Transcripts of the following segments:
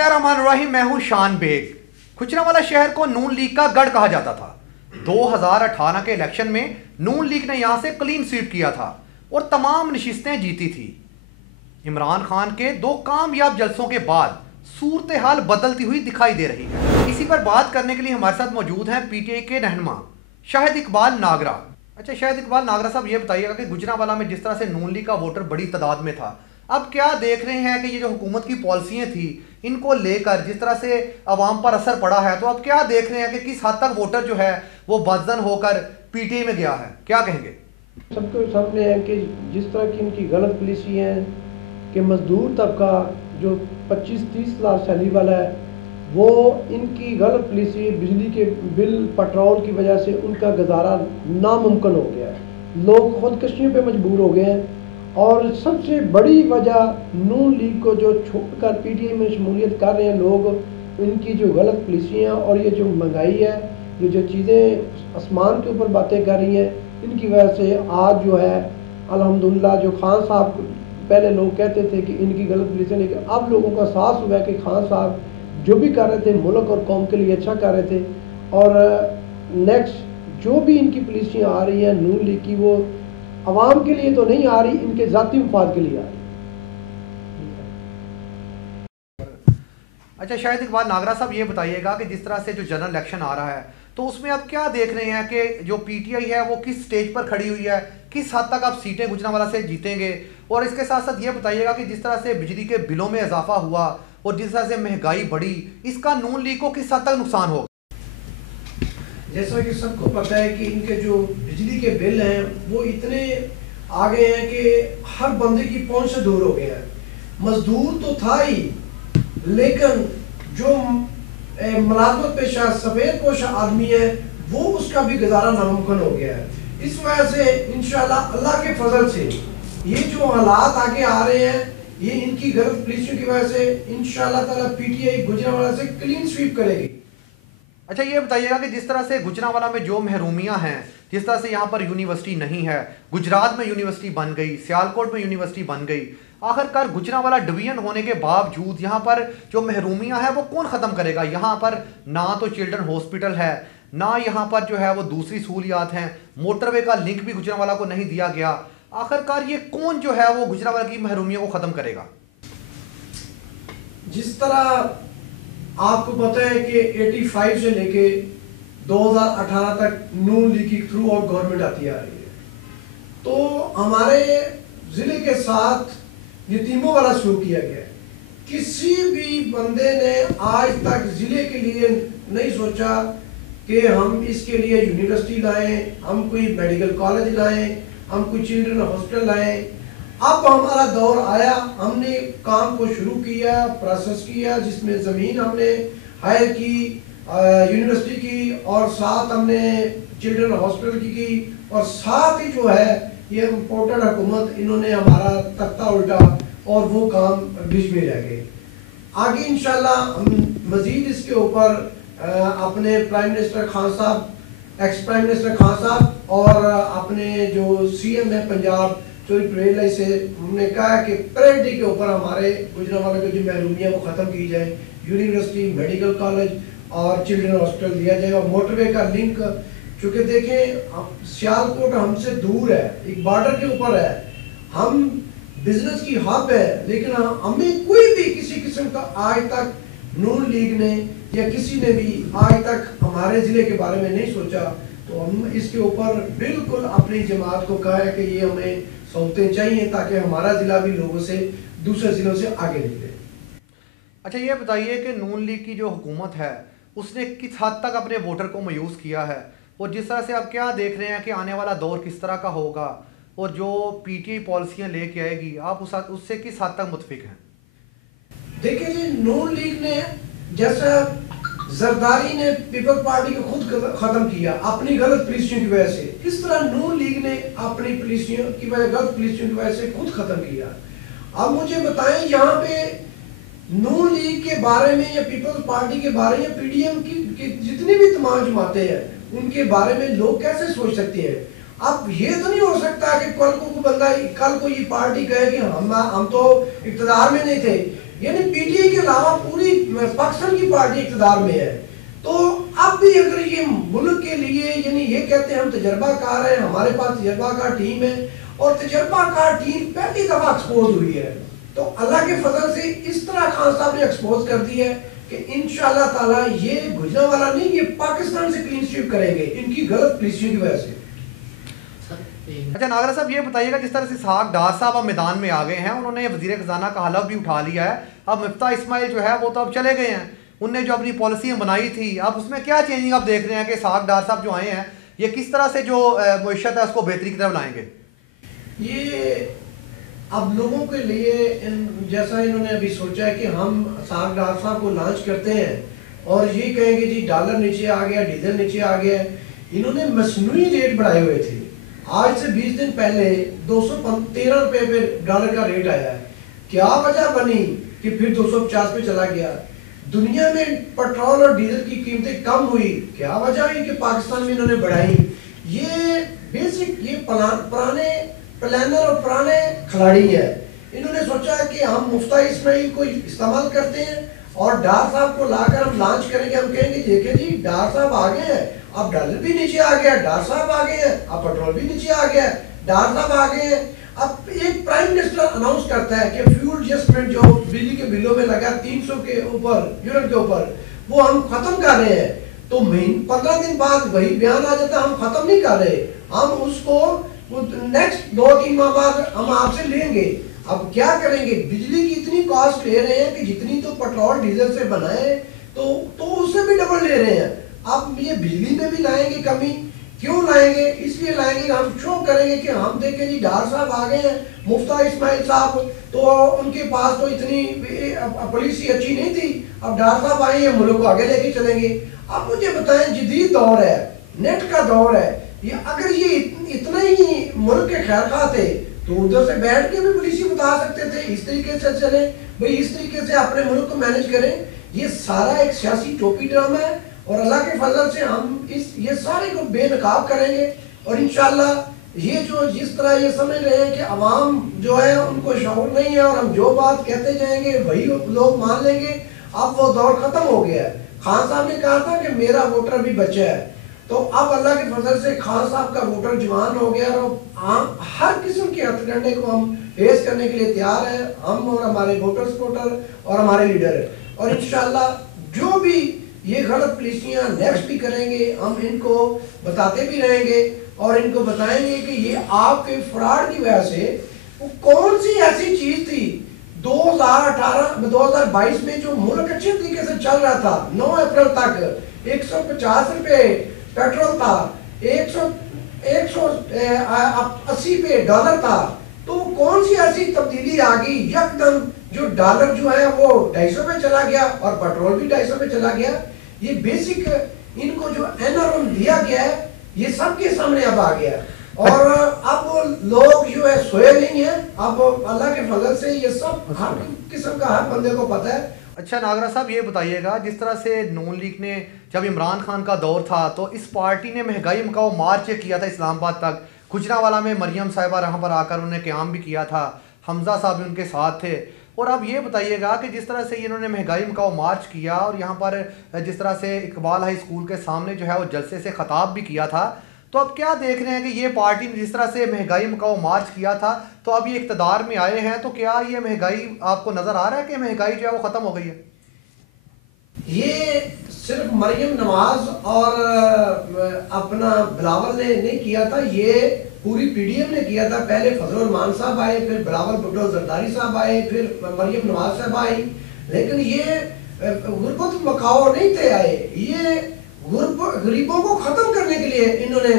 बिस्मिल्लाहिर्रहमानिर्रहीम। मैं हूं शान बेग। गुजरांवाला शहर को नून लीग का गढ़ कहा जाता था। 2018 के इलेक्शन में नून लीग ने यहां से क्लीन स्वीप किया था और तमाम नशिस्तें जीती थी। इमरान खान के 2 कामयाब जलसों के बाद सूरत हाल बदलती हुई दिखाई दे रही है। इसी पर बात करने के लिए हमारे साथ मौजूद हैं पीटीआई के रहनुमा शाहिद इकबाल नागरा। अच्छा शाहिद इकबाल नागरा साहब, ये बताइएगा कि गुजरांवाला में जिस तरह से नून लीग का वोटर बड़ी तादाद में था, अब क्या देख रहे हैं कि ये जो हुकूमत की पॉलिसियां थी इनको लेकर जिस तरह से अवाम पर असर पड़ा है, तो अब क्या देख रहे हैं कि किस हद तक वोटर जो है वो बदजन होकर पीटीआई में गया है, क्या कहेंगे? सबके सामने है कि जिस तरह की इनकी गलत पॉलिसी है कि मजदूर तबका जो 25-30 हज़ार सैलरी वाला है, वो इनकी गलत पॉलिसी बिजली के बिल पेट्रोल की वजह से उनका गुजारा नामुमकिन हो गया है। लोग खुदकशियों पे मजबूर हो गए हैं और सबसे बड़ी वजह नून लीग को जो छोड़कर पीटीआई में शमूलियत कर रहे हैं लोग, इनकी जो गलत पॉलिसियाँ और ये जो महंगाई है, ये जो चीज़ें आसमान के ऊपर बातें कर रही हैं, इनकी वजह से आज जो है अल्हम्दुलिल्लाह जो खान साहब पहले लोग कहते थे कि इनकी गलत पॉलिसी, लेकिन अब लोगों का एहसास हुआ है कि खान साहब जो भी कर रहे थे मुल्क और कौम के लिए अच्छा कर रहे थे। और नेक्स्ट जो भी इनकी पॉलिसियाँ आ रही हैं नून लीग की, वो अवाम के लिए तो नहीं आ रही, इनके ज़ाती मफाद के लिए आ रही। अच्छा शाहिद इकबाल नागरा साहब, ये बताइएगा कि जिस तरह से जो जनरल इलेक्शन आ रहा है तो उसमें आप क्या देख रहे हैं कि जो पीटीआई है वो किस स्टेज पर खड़ी हुई है, किस हद तक आप सीटें गुजरांवाला से जीतेंगे? और इसके साथ साथ ये बताइएगा कि जिस तरह से बिजली के बिलों में इजाफा हुआ और जिस तरह से महंगाई बढ़ी, इसका नून लीग को किस हद तक नुकसान होगा? जैसा कि सबको पता है कि इनके जो बिजली के बिल हैं वो इतने आ गए हैं कि हर बंदे की पहुंच से दूर हो गए हैं। मजदूर तो था ही, लेकिन जो मुलाजमत पेशा सफ़ेद पोशा आदमी है वो उसका भी गुजारा नामुमकिन हो गया है। इस वजह से इंशाल्लाह अल्लाह के फजल से ये जो हालात आगे आ रहे हैं, ये इनकी गलत पॉलिसियों की वजह से इंशाल्लाह ताला पीटीआई गुजरांवाला से क्लीन स्वीप करेगी। अच्छा ये बताइएगा कि जिस तरह से गुजरांवाला में जो महरूमियां हैं, जिस तरह से यहाँ पर यूनिवर्सिटी नहीं है, गुजरात में यूनिवर्सिटी बन गई, सियालकोट में यूनिवर्सिटी बन गई, आखिरकार गुजरांवाला डिवीजन होने के बावजूद यहाँ पर जो महरूमियां हैं वो कौन ख़त्म करेगा? यहाँ पर ना तो चिल्ड्रन हॉस्पिटल है, ना यहाँ पर जो है वो दूसरी सहूलियात हैं, मोटरवे का लिंक भी गुजरांवाला को नहीं दिया गया। आखिरकार ये कौन जो है वो गुजरांवाला की महरूमियों को ख़त्म करेगा? जिस तरह आपको पता है कि 85 से लेके 2018 तक नून लीग की थ्रू आउट गवर्नमेंट आती आ रही है, तो हमारे ज़िले के साथ यतीमों वाला शुरू किया गया है। किसी भी बंदे ने आज तक ज़िले के लिए नहीं सोचा कि हम इसके लिए यूनिवर्सिटी लाएं, हम कोई मेडिकल कॉलेज लाएं, हम कोई चिल्ड्रन हॉस्पिटल लाएं। अब हमारा दौर आया, हमने काम को शुरू किया, प्रोसेस किया, जिसमें ज़मीन हमने हायर की, यूनिवर्सिटी की, और साथ हमने चिल्ड्रन हॉस्पिटल की और साथ ही जो है ये इम्पोर्टेड हुकूमत, इन्होंने हमारा तख्ता उल्टा और वो काम बीच में रह गए। आगे इंशाल्लाह हम मज़ीद इसके ऊपर अपने प्राइम मिनिस्टर खान साहब, एक्स प्राइम मिनिस्टर खान साहब और अपने जो सीएम है पंजाब चौधरी परवेज़ से हमने कहा कि प्रायोरिटी के ऊपर हमारे गुजरांवाला की जो महरूमियाँ वो ख़त्म की जाए, यूनिवर्सिटी, मेडिकल कॉलेज और चिल्ड्रन हॉस्पिटल दिया जाए। और मोटरवे का लिंक, चूँकि देखें सियालकोट हमसे दूर है, एक बॉर्डर के ऊपर है, हम बिजनेस की हब है, लेकिन हमें कोई भी किसी किस्म का आज तक नून लीग ने या किसी ने भी आज तक हमारे ज़िले के बारे में नहीं सोचा। तो हम इसके ऊपर बिल्कुल अपनी जमात को कहा है कि ये हमें सहूलतें चाहिए ताकि हमारा ज़िला भी लोगों से, दूसरे ज़िलों से आगे निकले। अच्छा ये बताइए कि नून लीग की जो हुकूमत है उसने किस हद तक अपने वोटर को मायूस किया है, और जिस तरह से आप क्या देख रहे हैं कि आने वाला दौर किस तरह का होगा, और जो पीटीआई पॉलिसियाँ लेके आएगी आप उससे किस हद तक मुतफिक हैं? देखिए जी, नून लीग ने जैसा जरदारी ने पीपल पार्टी को खुद खत्म किया अपनी गलत पॉलिसियों की वजह से, इस तरह नून लीग ने अपनी पॉलिसियों की वजह, गलत पॉलिसियों की वजह से खुद खत्म किया। अब मुझे बताएं, यहाँ पे नून लीग के बारे में या पीपल्स पार्टी के बारे में या पीडीएम की जितनी भी तमाम जमातें हैं उनके बारे में लोग कैसे सोच सकते हैं? अब ये तो नहीं हो सकता कि कल को बंदा, कल को ये पार्टी कहे कि हम तो इक़्तिदार में नहीं थे, यानी पीटीआई के अलावा पूरी पाकिस्तान की पार्टी इक़्तिदार में है। तो अब भी अगर ये मुल्क के लिए, यानी ये कहते हैं हम तजर्बाकार हैं, हमारे पास तजर्बाकार टीम है, और तजर्बाकार टीम पहली दफा एक्सपोज हुई है, तो अल्लाह के फजल से इस तरह खान साहब ने एक्सपोज कर दी है कि इंशाअल्लाह ताला ये गुजरांवाला नहीं, ये पाकिस्तान से क्लीन स्वीप करेंगे इनकी गलत पॉलिसियों की वजह से। अच्छा नागरा साहब, ये बताइएगा, जिस तरह से इसहाक डार साहब अब मैदान में आ गए हैं, उन्होंने वजीर खजाना का हलफ भी उठा लिया है, अब मिफ्ता इस्माइल जो है वो तो अब चले गए हैं, उनने जो अपनी पॉलिसी बनाई थी, अब उसमें क्या चेंजिंग आप देख रहे हैं कि इसहाक डार साहब जो आए हैं ये किस तरह से जो मईशत है उसको बेहतरी की तरफ लाएंगे? ये अब लोगों के लिए जैसा इन्होंने अभी सोचा है कि हम इसहाक डार साहब को लॉन्च करते हैं और ये कहेंगे जी डॉलर नीचे आ गया, डीजल नीचे आ गया, इन्होंने मसनूई रेट बढ़ाए हुए थे। आज से 20 दिन पहले 213 रुपए पे डॉलर का रेट आया है। क्या वजह बनी कि फिर 250 पे चला गया? दुनिया में पेट्रोल और डीजल की कीमतें कम हुई, क्या वजह हुई कि पाकिस्तान में इन्होंने बढ़ाई? ये बेसिक ये पुराने प्लानर और पुराने खिलाड़ी है। इन्होंने सोचा है कि हम मुफ्ता इस्माइल को इस्तेमाल करते हैं और डार साहब को लाकर हम लॉन्च करेंगे, हम कहेंगे देखे जी डार साहब आ गए हैं, अब डॉलर भी नीचे आ गया, डार साहब आ गए हैं, अब पेट्रोल भी नीचे आ गया, डार साहब आ गए हैं। अब एक प्राइम मिनिस्टर अनाउंस करता है कि फ्यूल एडजस्टमेंट जो बिजली के बिलों में लगा 300 के ऊपर यूनिट के ऊपर, वो हम खत्म कर रहे हैं। तो 15 दिन बाद वही बयान आ जाता है हम खत्म नहीं कर रहे, हम उसको नेक्स्ट 2-3 माह बाद हम आपसे लेंगे। अब क्या करेंगे? बिजली की इतनी कॉस्ट ले रहे हैं कि जितनी तो पेट्रोल डीजल से बनाए तो उससे भी डबल ले रहे हैं। अब ये बिजली में भी लाएंगे कमी, क्यों लाएंगे? इसलिए लाएंगे कि हम शो करेंगे कि हम देखें जी डार साहब आ गए हैं, मुफ्ता इस्माइल साहब, तो उनके पास तो इतनी पॉलिसी अच्छी नहीं थी, अब डार साहब आए हैं, मुल्क को आगे लेके चलेंगे। अब मुझे बताएं, जदीद दौर है, नेट का दौर है, ये अगर ये इतना ही मुल्क के खैरखा थे तो उधर से बैठ के भी पॉलिसी बता सकते थे, इस तरीके से चले भाई, इस तरीके से अपने मुल्क को मैनेज करें। ये सारा एक सियासी टोपी ड्रामा है और अल्लाह के फजल से हम ये सारे को बेनकाब करेंगे और इंशाल्लाह ये जो जिस तरह ये समझ रहे हैं कि अवाम जो है उनको शऊर नहीं है और हम जो बात कहते जाएंगे वही लोग मान लेंगे, अब वो दौर खत्म हो गया है। खान साहब ने कहा था कि मेरा वोटर भी बचा है, तो अब अल्लाह के फजल से खान साहब का वोटर जवान हो गया और हम हर किस्म के हथकंडे को हम फेस करने के लिए तैयार है, हम और हमारे वोटर सपोर्टर और हमारे लीडर है। और इंशाल्लाह जो भी ये गलत पॉलिसियां नेक्स्ट भी करेंगे, हम इनको बताते भी रहेंगे और इनको बताएंगे कि ये आपके फ्रॉड की वजह से वो कौन सी ऐसी चीज थी 2022 में जो मुल्क अच्छे तरीके से चल रहा था। 9 अप्रैल तक 150 रुपए पेट्रोल था, 180 पे डॉलर था, तो कौन सी ऐसी तब्दीली आ गई यकदम जो डॉलर जो है वो 250 पे चला गया और पेट्रोल भी 250 पे चला गया। ये बेसिक इनको जो एनआरएम दिया गया है ये सबके सामने अब आ गया और अब लोग जो है सोए नहीं है। अब अल्लाह के फजल से ये सब हर किस्म का हर बंदे को पता है। अच्छा नागरा साहब, ये बताइएगा, जिस तरह से नून लीग ने जब इमरान खान का दौर था तो इस पार्टी ने महंगाई मुकाओ मार्च किया था इस्लामाबाद तक, गुजरांवाला में मरियम साहिबा यहाँ पर आकर उन्होंने क़याम भी किया था, हमजा साहब भी उनके साथ थे। और अब ये बताइएगा कि जिस तरह से इन्होंने महंगाई मुकाओ मार्च किया और यहाँ पर जिस तरह से इकबाल हाई स्कूल के सामने जो है वो जलसे से ख़ताब भी किया था, तो अब क्या देख रहे हैं कि ये पार्टी ने जिस तरह से महंगाई मुकाओ मार्च किया था तो अब ये इक़्तिदार में आए हैं, तो क्या ये महंगाई आपको नज़र आ रहा है कि महंगाई जो है वो ख़त्म हो गई है? ये सिर्फ मरियम नवाज और अपना बिलावल ने नहीं किया था, ये पूरी पीडीएम ने किया था। पहले फजल रहमान साहब आए, फिर बिलावल भुट्टो जरदारी साहब आए, फिर मरियम नवाज साहब आई, लेकिन ये गुरबत मकाओ नहीं थे आए, ये गरीबों को खत्म करने के लिए इन्होंने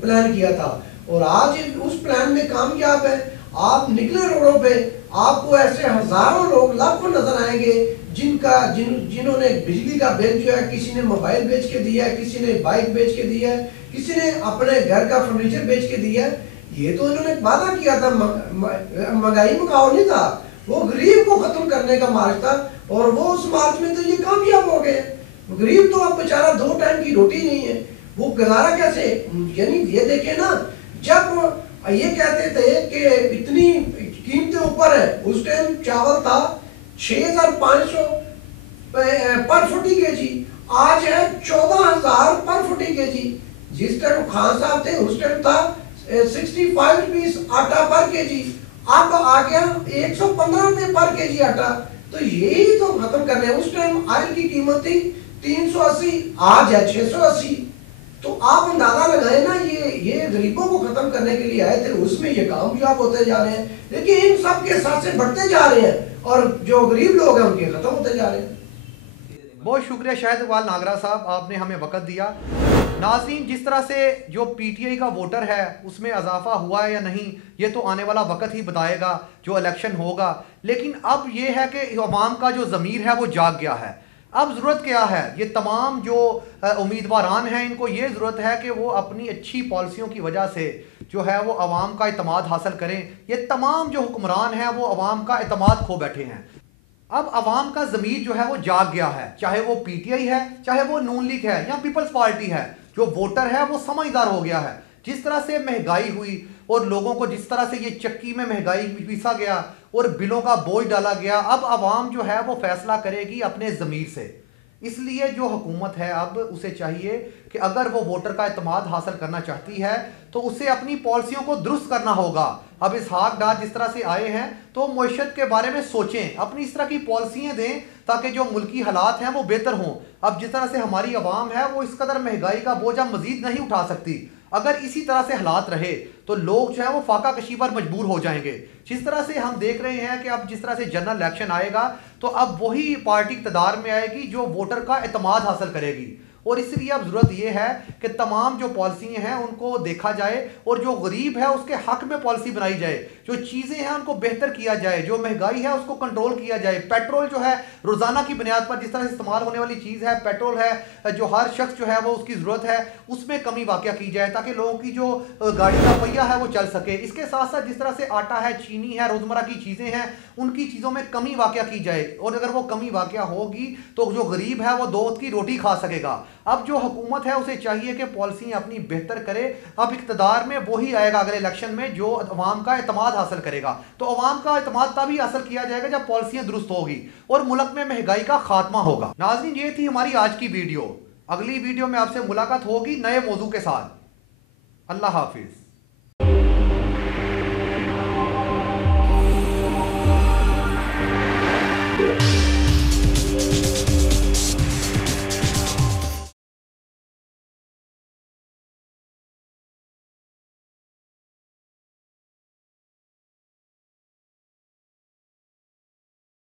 प्लान किया था और आज उस प्लान में कामयाब है। आप निकले रोडों पे, आपको ऐसे हजारों लोग लाखों नजर आएंगे जिन्होंने बिजली का बिल जो है किसी ने मोबाइल बेच के दिया है, किसी ने बाइक बेच के दिया है, किसी ने अपने घर का फर्नीचर बेच के दिया है। ये तो इन्होंने वादा किया था, महंगाई मुकाओ नहीं था, वो गरीब को खत्म करने का मार्च था और वो उस मार्च में तो ये कामयाब हो गए। गरीब तो अब बेचारा 2 टाइम की रोटी नहीं है, वो गुजारा कैसे? यानी ये देखे ना, जब ये कहते थे कि इतनी कीमतें ऊपर है, उस टाइम चावल था 6,500 पर 40 kg, आज है 14,000 पर 40 kg। जिस टाइम खान साहब थे उस टाइम था 65 रुपीज आटा पर केजी, अब आ गया 115 रुपए पर केजी आटा। तो यही तो खत्म करने हैं। उस टाइम ऑयल की कीमत थी 380, आज है 680। तो आप अंदाजा लगाए ना, ये गरीबों को खत्म करने के लिए आए थे, उसमें ये कामयाब होते जा रहे हैं, लेकिन इन सब के साथ से बढ़ते जा रहे हैं और जो गरीब लोग हैं उनके खत्म होते जा रहे हैं। बहुत शुक्रिया शाहिद इकबाल नागरा साहब, आपने हमें वक्त दिया। नाज़रीन, जिस तरह से जो पीटीआई का वोटर है उसमें इजाफा हुआ है या नहीं, ये तो आने वाला वक्त ही बताएगा जो इलेक्शन होगा। लेकिन अब ये है कि अवाम का जो ज़मीर है वो जाग गया है। अब ज़रूरत क्या है, ये तमाम जो उम्मीदवारान हैं इनको ये ज़रूरत है कि वो अपनी अच्छी पॉलिसियों की वजह से जो है वो अवाम का इतमाद हासिल करें। ये तमाम जो हुक्मरान हैं वो अवाम का इतमाद खो बैठे हैं। अब अवाम का ज़मीर जो है वो जाग गया है, चाहे वो पीटीआई है, चाहे वो नून लीग है या पीपल्स पार्टी है। जो वोटर है वो समझदार हो गया है। जिस तरह से महंगाई हुई और लोगों को जिस तरह से ये चक्की में महंगाई पीसा गया और बिलों का बोझ डाला गया, अब अवाम जो है वो फैसला करेगी अपने ज़मीर से। इसलिए जो हुकूमत है अब उसे चाहिए कि अगर वो वोटर का इत्मीनान हासिल करना चाहती है तो उसे अपनी पॉलिसियों को दुरुस्त करना होगा। अब इसहाक डार जिस तरह से आए हैं तो मईशत के बारे में सोचें, अपनी इस तरह की पॉलिसियाँ दें ताकि जो मुल्की हालात हैं वो बेहतर हों। अब जिस तरह से हमारी आवाम है वो इस कदर महंगाई का बोझा मजीद नहीं उठा सकती। अगर इसी तरह से हालात रहे तो लोग जो है वो फाका कशी पर मजबूर हो जाएंगे। जिस तरह से हम देख रहे हैं कि अब जिस तरह से जनरल इलेक्शन आएगा तो अब वही पार्टी इक़्तिदार में आएगी जो वोटर का एतमाद हासिल करेगी। और इसलिए अब ज़रूरत यह है कि तमाम जो पॉलिसी हैं उनको देखा जाए और जो गरीब है उसके हक में पॉलिसी बनाई जाए। जो चीज़ें हैं उनको बेहतर किया जाए, जो महंगाई है उसको कंट्रोल किया जाए। पेट्रोल जो है रोज़ाना की बुनियाद पर जिस तरह से इस्तेमाल होने वाली चीज़ है, पेट्रोल है जो हर शख्स जो है वो उसकी ज़रूरत है, उसमें कमी वाक़या की जाए ताकि लोगों की जो गाड़ी का पहिया है वो चल सके। इसके साथ साथ जिस तरह से आटा है, चीनी है, रोज़मर्रा की चीज़ें हैं, उनकी चीज़ों में कमी वाक़या की जाए। और अगर वो कमी वाक़या होगी तो जो गरीब है वो दो वक्त की रोटी खा सकेगा। अब जो हुकूमत है उसे चाहिए कि पॉलिसी अपनी बेहतर करे। अब इक़्तिदार में वही आएगा अगले इलेक्शन में जो अवाम का एतमाद हासिल करेगा। तो अवाम का एतमाद तभी हासिल किया जाएगा जब पॉलिसियाँ दुरुस्त होगी और मुल्क में महंगाई का खात्मा होगा। नाज़रीन, ये थी हमारी आज की वीडियो। अगली वीडियो में आपसे मुलाकात होगी नए मौजू के साथ। अल्लाह हाफिज़।